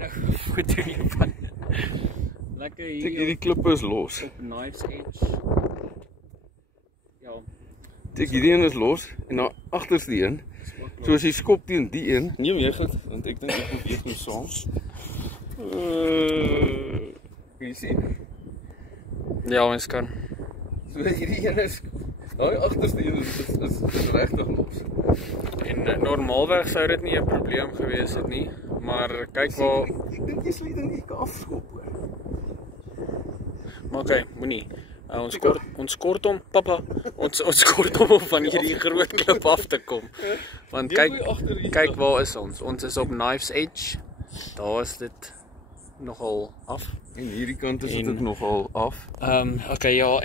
nou foto hiervan. Lekker hier. Kijk, hierdie klippe is los. Op Knife's Edge. Ja. Kijk, hierdie een is los en dan agterste een. So as jy skop teen die een. Neem jy goed, want ek dink ek moet eers nou saam. Kan jy sien? Ja, mens kan. So hierdie een is, daai agterste een is regtig los. En normaalweg sou dit nie 'n probleem gewees het nie, maar kyk waar. Ek dink jy sal dit dan ek afskop hoor. Maar okay, moenie. Ons kort hom, pappa. Ons kort hom om van hierdie groot klip af te kom. Want kyk waar is ons? Ons is op Knife's Edge. Daar is dit nogal af. En hierdie kant is dit ook nogal af. Okay, ja,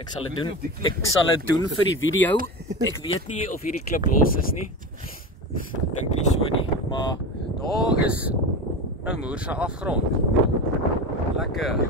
ek sal dit doen. Ek sal dit doen vir die video. Ek weet nie of hierdie klip los is nie. Dink nie so nie, maar daar is 'n moerse afgrond. Lekker.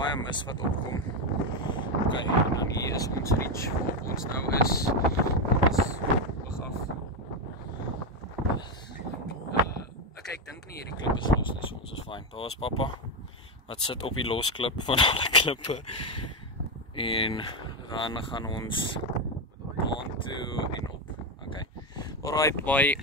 Baie mis wat opkom. Okay, en dan hier is ons reach waarop ons nou is. Ons hoog af. Okay, ek dink nie hierdie klip is los nie, so ons is fyn. Daar is pappa wat sit op die los klip van alle klippe. En dan gaan ons aan toe en op. Okay. Alright, bye.